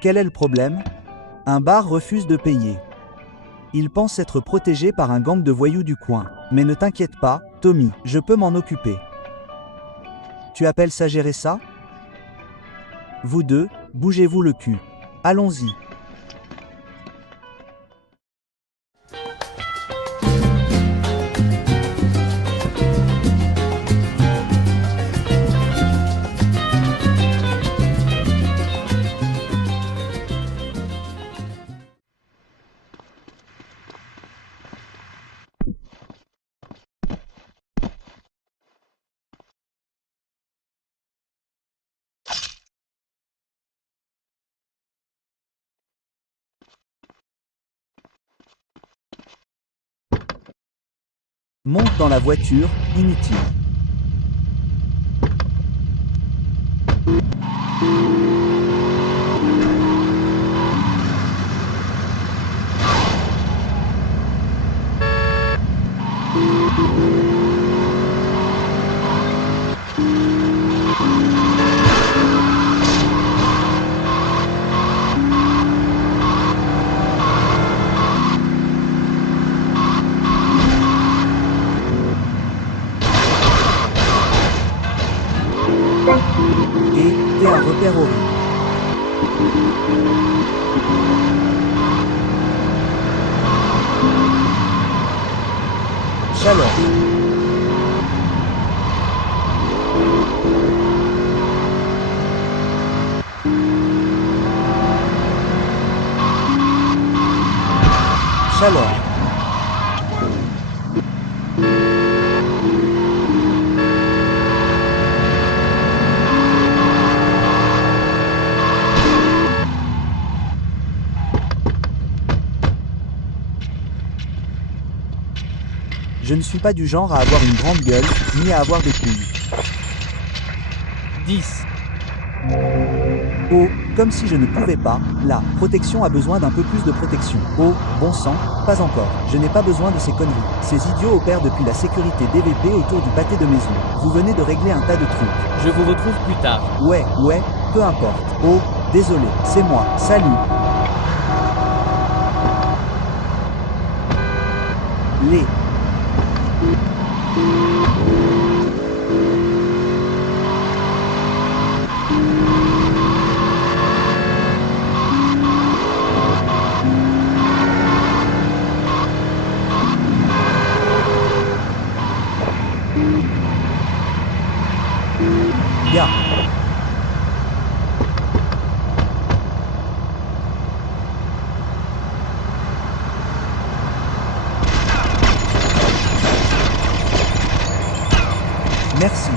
Quel est le problème? Un bar refuse de payer. Il pense être protégé par un gang de voyous du coin. Mais ne t'inquiète pas, Tommy, je peux m'en occuper. Tu appelles ça gérer ça? Vous deux, bougez-vous le cul. Allons-y. Monte dans la voiture, inutile. Et t'es un repère horrible. Chaleur. Chaleur. Je ne suis pas du genre à avoir une grande gueule, ni à avoir des couilles. 10, Oh, comme si je ne pouvais pas, la protection a besoin d'un peu plus de protection. Oh, bon sang, pas encore. Je n'ai pas besoin de ces conneries. Ces idiots opèrent depuis la sécurité DVP autour du pâté de maison. Vous venez de régler un tas de trucs. je vous retrouve plus tard. Ouais, peu importe. Oh, désolé, c'est moi. Salut. Les. Ya. Merci.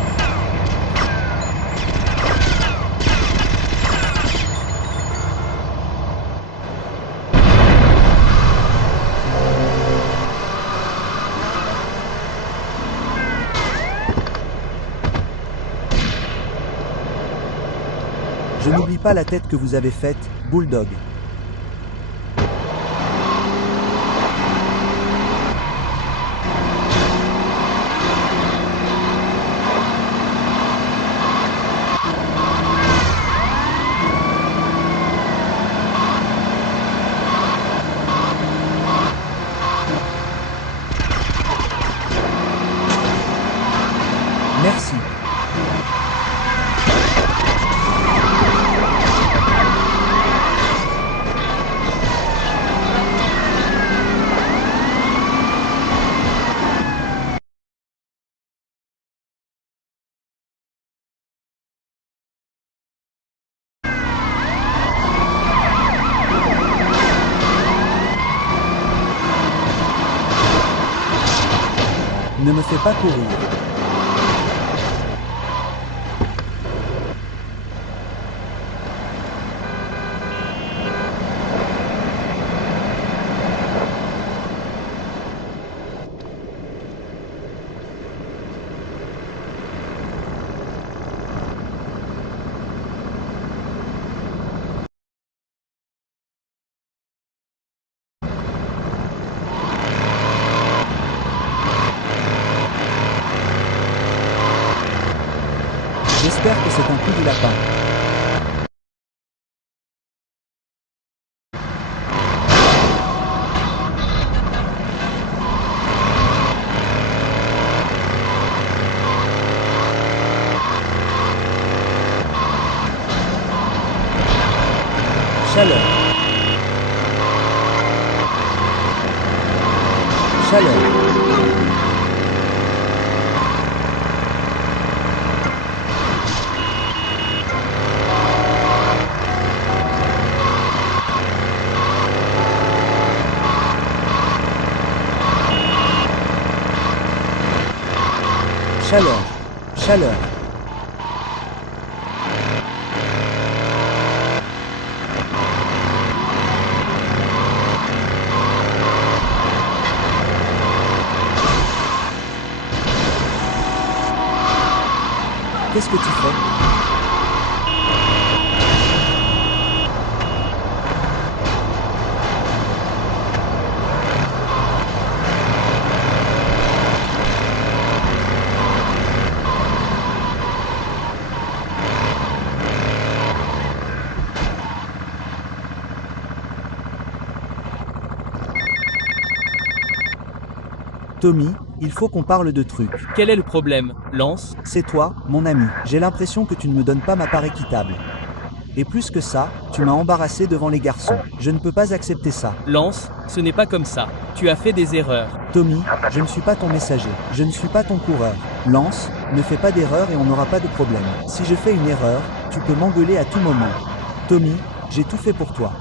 Je n'oublie pas la tête que vous avez faite, Bulldog. Merci. Ne me fais pas courir. J'espère que c'est un coup du lapin. Chaleur. Chaleur. Chaleur. Chaleur. Qu'est-ce que tu fais? Tommy, il faut qu'on parle de trucs. Quel est le problème, Lance? C'est toi, mon ami. J'ai l'impression que tu ne me donnes pas ma part équitable. Et plus que ça, tu m'as embarrassé devant les garçons. Je ne peux pas accepter ça. Lance, ce n'est pas comme ça. Tu as fait des erreurs. Tommy, je ne suis pas ton messager. Je ne suis pas ton coureur. Lance, ne fais pas d'erreur et on n'aura pas de problème. Si je fais une erreur, tu peux m'engueuler à tout moment. Tommy, j'ai tout fait pour toi.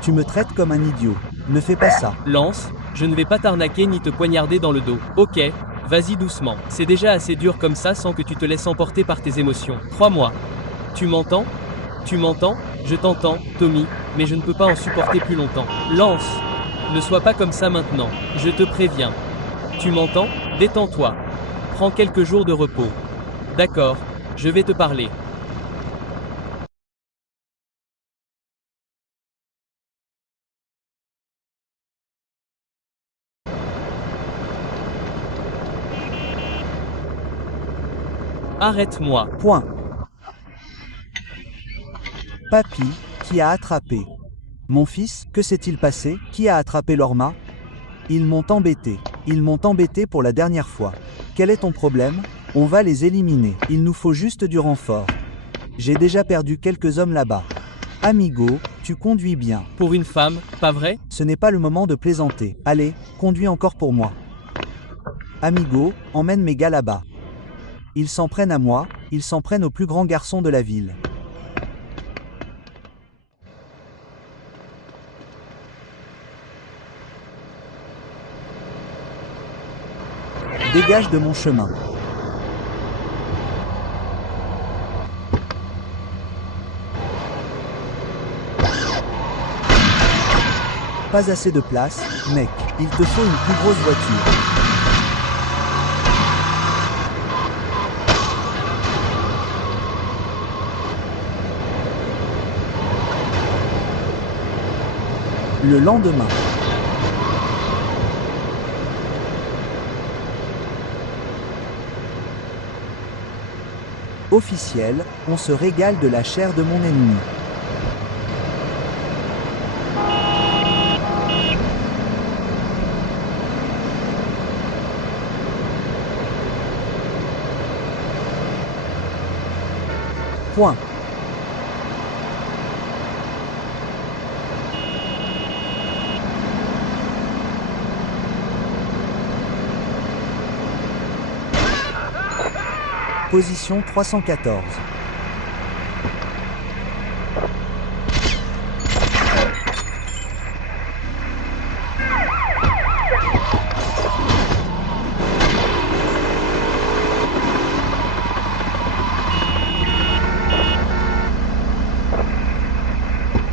Tu me traites comme un idiot. Ne fais pas ça. Lance, je ne vais pas t'arnaquer ni te poignarder dans le dos. Ok, vas-y doucement. C'est déjà assez dur comme ça sans que tu te laisses emporter par tes émotions. Crois-moi. Tu m'entends? Tu m'entends? Je t'entends, Tommy, mais je ne peux pas en supporter plus longtemps. Lance, ne sois pas comme ça maintenant. Je te préviens. Tu m'entends? Détends-toi. Prends quelques jours de repos. D'accord, je vais te parler. Arrête-moi. Point. Papy, qui a attrapé? Mon fils, que s'est-il passé? Qui a attrapé Lorma? Ils m'ont embêté. Ils m'ont embêté pour la dernière fois. Quel est ton problème? On va les éliminer. Il nous faut juste du renfort. J'ai déjà perdu quelques hommes là-bas. Amigo, tu conduis bien. Pour une femme, pas vrai? Ce n'est pas le moment de plaisanter. Allez, conduis encore pour moi. Amigo, emmène mes gars là-bas. Ils s'en prennent à moi, ils s'en prennent aux plus grands garçons de la ville. Dégage de mon chemin. Pas assez de place, mec. Il te faut une plus grosse voiture. Le lendemain. Officiel, on se régale de la chair de mon ennemi. Point. Position 314.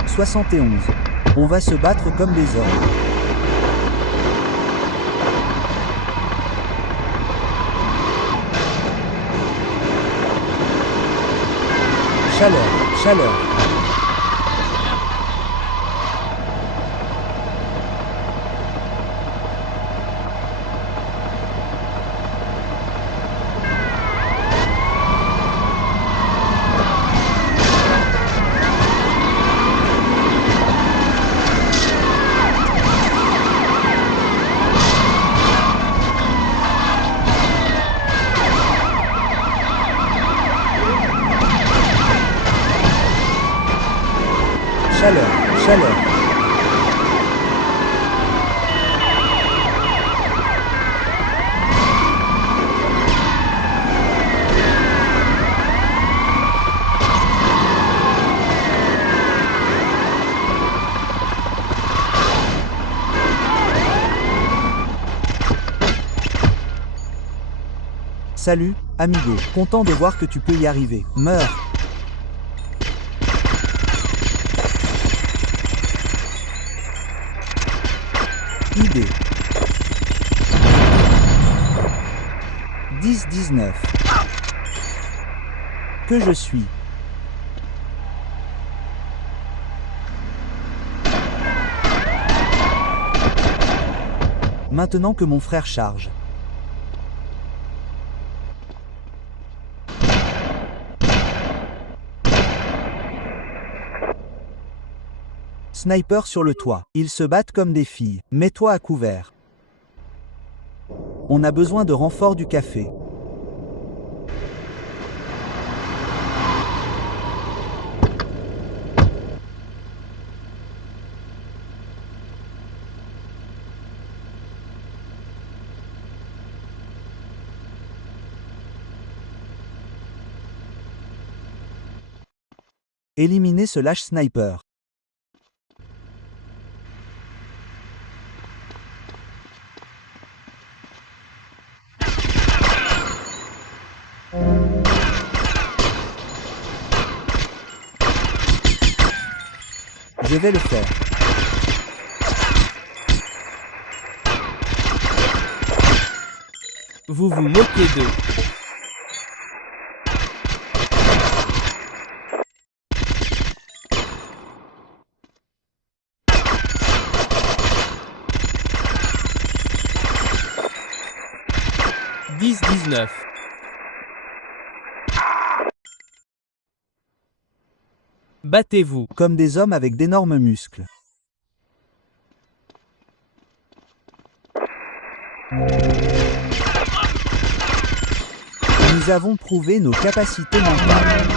« 71. On va se battre comme des hommes. Chaleur, chaleur. Chaleur, Chaleur. Salut, amigo. Content de voir que tu peux y arriver. Meurs. Idée. 10-19. Que je suis. Maintenant que mon frère charge. Sniper sur le toit. Ils se battent comme des filles. Mets-toi à couvert. On a besoin de renfort du café. Éliminez ce lâche sniper. Je vais le faire. Vous vous moquez d'eux. « 10-19. Battez-vous. Comme des hommes avec d'énormes muscles. Nous avons prouvé nos capacités mentales.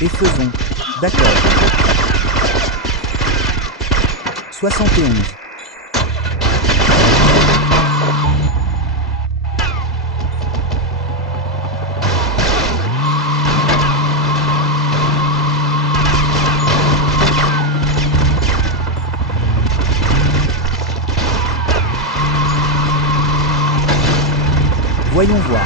Et faisons. D'accord. 71. Voyons voir.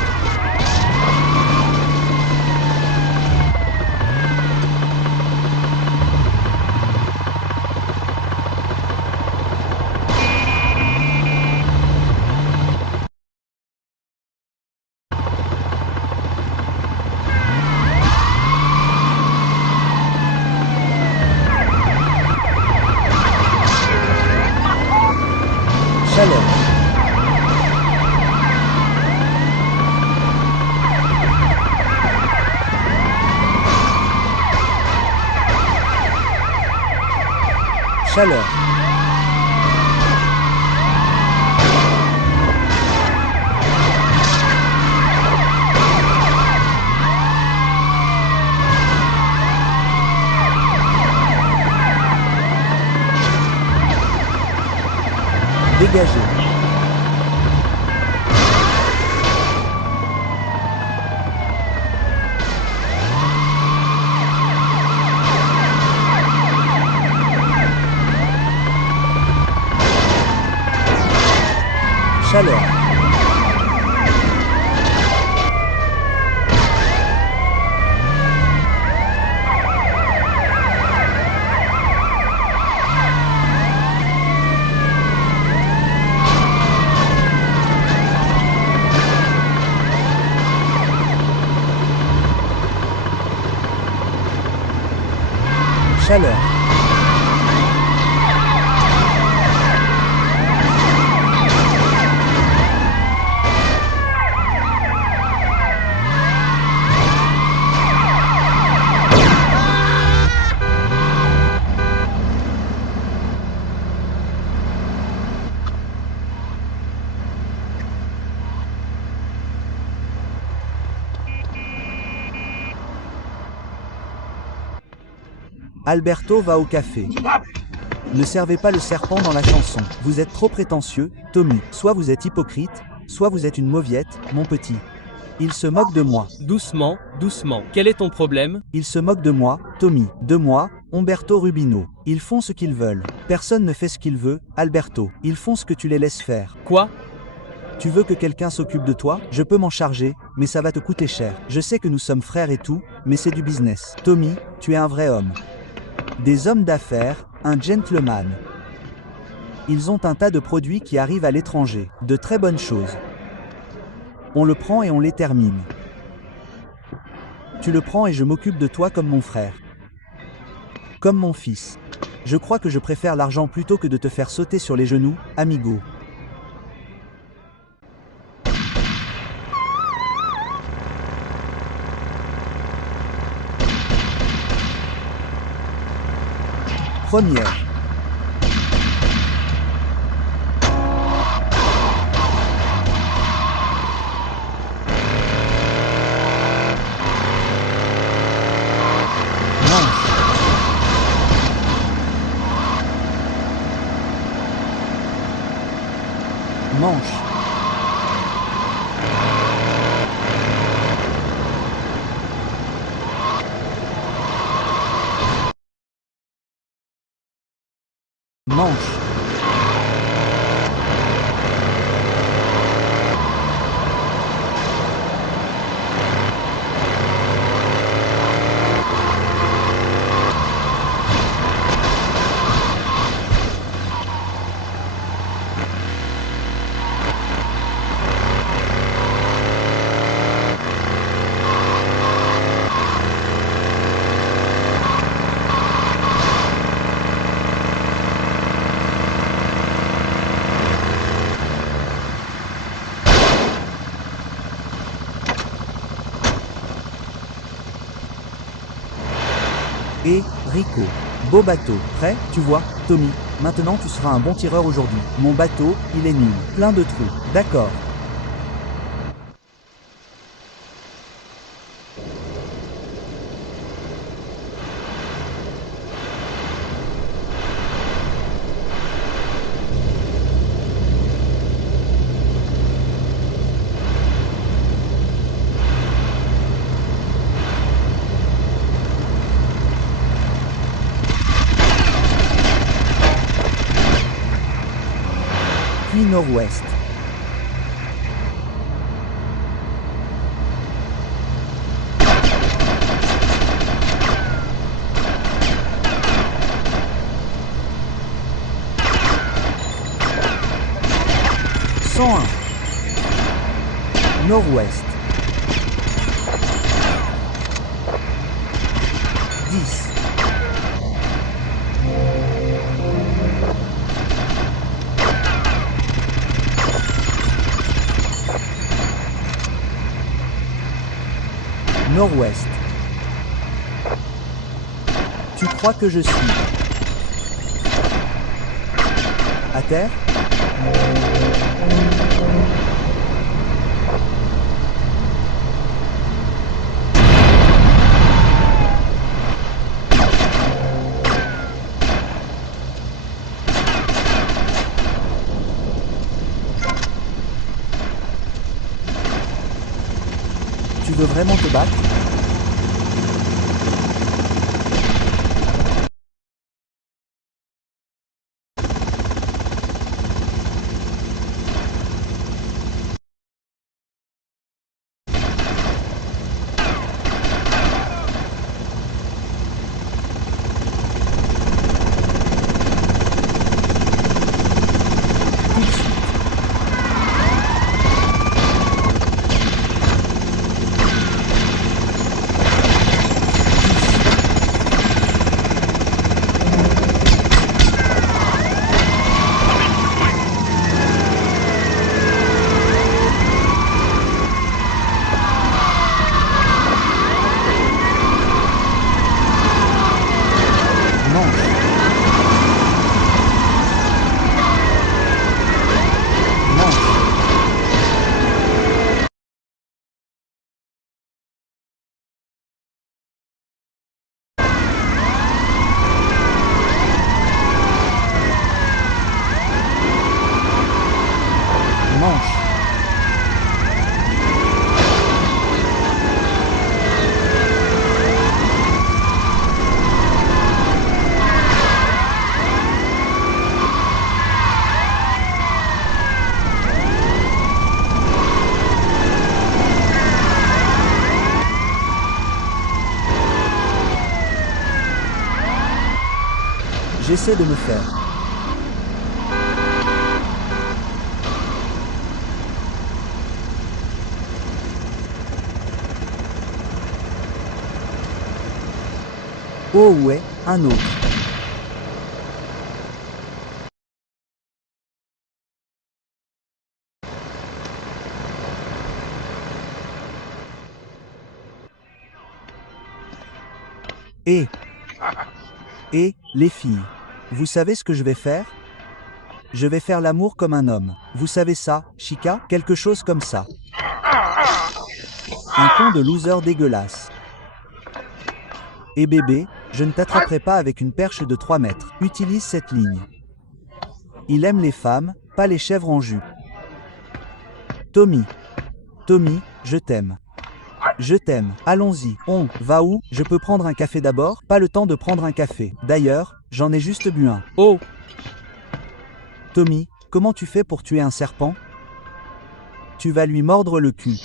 Chaleur. Chaleur. Dégagez. Chaleur. Chaleur. Alberto va au café. Ne servez pas le serpent dans la chanson. Vous êtes trop prétentieux, Tommy. Soit vous êtes hypocrite, soit vous êtes une mauviette, mon petit. Il se moque de moi. Doucement, doucement. Quel est ton problème? Il se moque de moi, Tommy. De moi, Umberto Rubino. Ils font ce qu'ils veulent. Personne ne fait ce qu'il veut, Alberto. Ils font ce que tu les laisses faire. Quoi? Tu veux que quelqu'un s'occupe de toi? Je peux m'en charger, mais ça va te coûter cher. Je sais que nous sommes frères et tout, mais c'est du business. Tommy, tu es un vrai homme. Des hommes d'affaires, un gentleman. Ils ont un tas de produits qui arrivent à l'étranger. De très bonnes choses. On le prend et on les termine. Tu le prends et je m'occupe de toi comme mon frère. Comme mon fils. Je crois que je préfère l'argent plutôt que de te faire sauter sur les genoux, amigo. Première. Manche. Manche. Et, Rico. Beau bateau. Prêt, tu vois, Tommy. Maintenant tu seras un bon tireur aujourd'hui. Mon bateau, il est nul. Plein de trous. D'accord. Puis nord-ouest. Nord-ouest. 10. Nord-ouest. Tu crois que je suis à terre? Tu veux vraiment te battre? J'essaie de me faire. Oh ouais, un autre. Et, les filles. Vous savez ce que je vais faire? Je vais faire l'amour comme un homme. Vous savez ça, Chica? Quelque chose comme ça. Un con de loser dégueulasse. Et bébé, je ne t'attraperai pas avec une perche de 3 mètres. Utilise cette ligne. Il aime les femmes, pas les chèvres en jupe. Tommy. Tommy, je t'aime. Je t'aime. Allons-y. On va où? Je peux prendre un café d'abord? Pas le temps de prendre un café. D'ailleurs, j'en ai juste bu un. Oh! Tommy, comment tu fais pour tuer un serpent? Tu vas lui mordre le cul.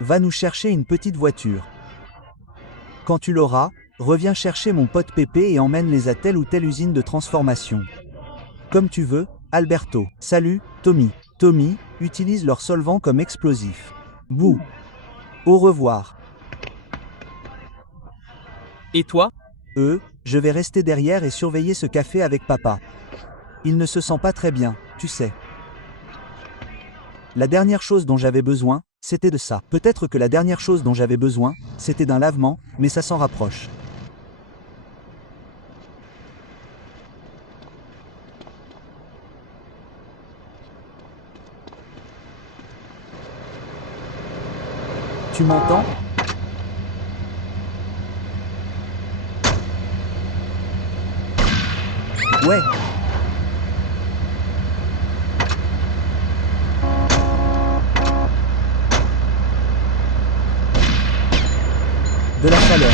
Va nous chercher une petite voiture. Quand tu l'auras, reviens chercher mon pote Pépé et emmène-les à telle ou telle usine de transformation. Comme tu veux, Alberto. Salut, Tommy. Tommy, utilise leur solvant comme explosif. Bouh. Au revoir. Et toi? Je vais rester derrière et surveiller ce café avec papa. Il ne se sent pas très bien, tu sais. La dernière chose dont j'avais besoin, c'était de ça. Peut-être que la dernière chose dont j'avais besoin, c'était d'un lavement, mais ça s'en rapproche. Tu m'entends? Ouais. De la chaleur.